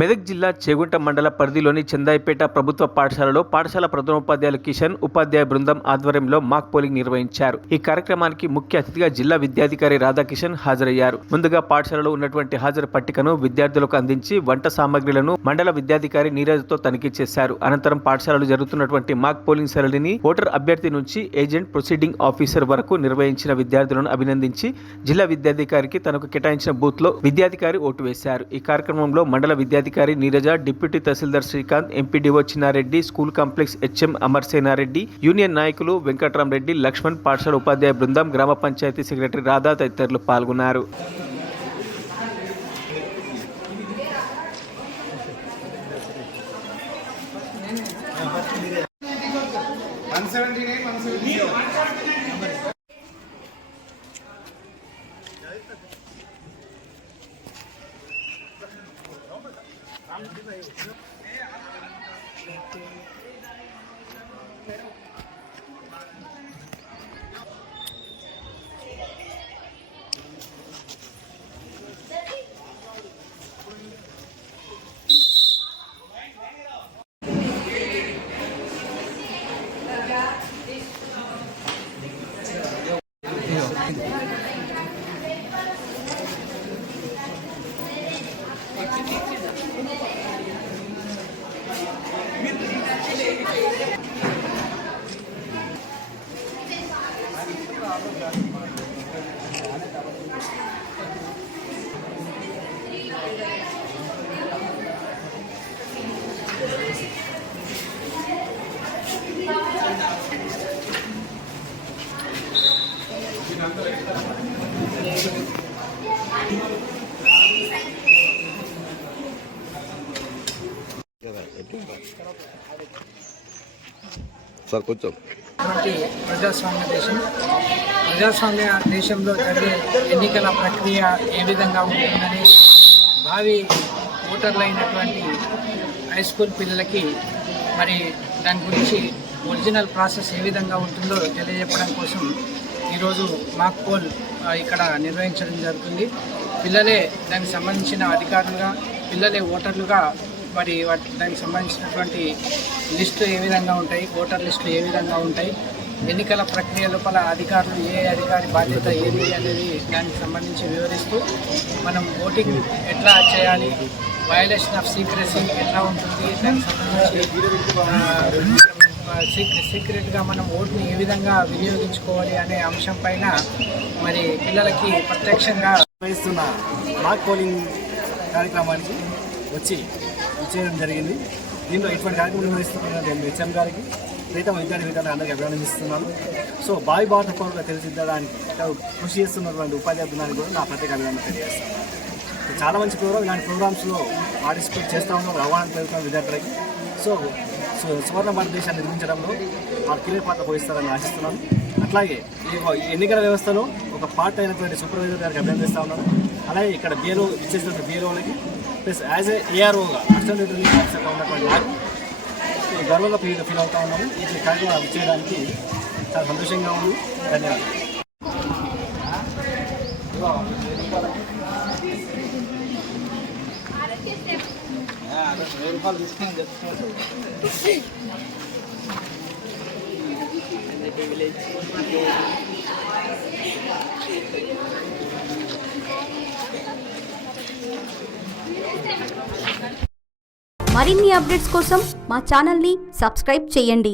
మెదక్ జిల్లా చేగుంట మండల పరిధిలోని చందాయిపేట ప్రభుత్వ పాఠశాలలో పాఠశాల ప్రధానోపాధ్యాయులు కిషన్ ఉపాధ్యాయ బృందం ఆధ్వర్యంలో మాక్ పోలింగ్ నిర్వహించారు. ఈ కార్యక్రమానికి ముఖ్య అతిథిగా జిల్లా విద్యాధికారి రాధాకిషన్ హాజరయ్యారు. ముందుగా పాఠశాలలో ఉన్నటువంటి హాజరు పట్టికను విద్యార్థులకు అందించి వంట సామగ్రిలను మండల విద్యాధికారి నీరజ్తో తనిఖీ చేశారు. అనంతరం పాఠశాలలో జరుగుతున్నటువంటి మాక్ పోలింగ్ సరళిని ఓటర్ అభ్యర్థి నుంచి ఏజెంట్ ప్రొసీడింగ్ ఆఫీసర్ వరకు నిర్వహించిన విద్యార్థులను అభినందించి జిల్లా విద్యాధికారికి తనకు కేటాయించిన బూత్ లో విద్యాధికారి ఓటు వేశారు. ఈ కార్యక్రమంలో మండల విద్యాధికారి Neeraja, deputy tehsildar Srikanth, MPDO Chinnareddy, school complex HM Amarsenareddy, union నాయకులు వెంకట్రామరెడ్డి, లక్ష్మణ్, పాఠశాల ఉపాధ్యాయ బృందం, గ్రామ పంచాయతీ సెక్రటరీ రాధా తదితరులు పాల్గొన్నారు. సార్ కొంచెం ప్రజాస్వామ్య దేశంలో జరిగే ఎన్నికల ప్రక్రియ ఏ విధంగా ఉంటుందని భావి ఓటర్లైనటువంటి హై స్కూల్ పిల్లలకి మరి దాని గురించి ఒరిజినల్ ప్రాసెస్ ఏ విధంగా ఉంటుందో తెలియజెప్పడం కోసం ఈరోజు మాక్ పోల్ ఇక్కడ నిర్వహించడం జరుగుతుంది. పిల్లలే దానికి సంబంధించిన అధికారులుగా, పిల్లలే ఓటర్లుగా మరి దానికి సంబంధించినటువంటి లిస్టులు ఏ విధంగా ఉంటాయి, ఓటర్ లిస్టులు ఏ విధంగా ఉంటాయి, ఎన్నికల ప్రక్రియ లోపల అధికారులు ఏ అధికారి బాధ్యత ఏది అనేది దానికి సంబంధించి వివరిస్తూ మనం ఓటింగ్ ఎట్లా చేయాలి, వయలేషన్ ఆఫ్ సీక్రెసీ ఎట్లా ఉంటుంది, దానికి సంబంధించి సీక్రెట్గా మనం ఓటుని ఏ విధంగా వినియోగించుకోవాలి అనే అంశం పైన మరి పిల్లలకి ప్రత్యక్షంగా నిర్వహిస్తున్న మాక్ పోలింగ్ కార్యక్రమానికి వచ్చేయడం జరిగింది. దీంట్లో ఇటువంటి కార్యక్రమం నిర్వహిస్తున్న నేను హెచ్ఎం గారికి, మిగతా విద్యార్థి అందరికీ అభినందిస్తున్నాను. సో భావి భారత పౌరులుగా తీర్చిదిద్దడానికి కృషి చేస్తున్నటువంటి ఉపాధ్యాయ బృందానికి కూడా నా ప్రత్యేక అభినందన తెలియజేస్తాను. చాలా మంచి ప్రోగ్రామ్, ఇలాంటి ప్రోగ్రామ్స్లో పార్టిసిపేట్ చేస్తూ ఉన్నాం, అవగాహన పెరుగుతున్న విద్యార్థులకి. సో సువర్ణ భారతదేశాన్ని నిర్మించడంలో వారు కీలక పాత్ర పోషిస్తారని ఆశిస్తున్నాను. అట్లాగే ఈ ఎన్నికల వ్యవస్థలో ఒక పార్ట్ అయినటువంటి సూపర్వైజర్ గారికి అభినందిస్తూ ఉన్నాను. అలాగే ఇక్కడ బిఎల్ఓ ఇచ్చేసినటువంటి బిఎల్ఓలకి ప్లస్ యాజ్ ఏఆర్ఓగా అసిస్టెంట్ రిటర్నింగ్ ఆఫీసర్గా ఉన్నటువంటి నాకు గర్వంగా ఫీల్ అవుతా ఉన్నాము. ఈ కార్యక్రమం చేయడానికి చాలా సంతోషంగా ఉంది. ధన్యవాదాలు. మరిన్ని అప్డేట్స్ కోసం మా ఛానల్ని సబ్స్క్రైబ్ చేయండి.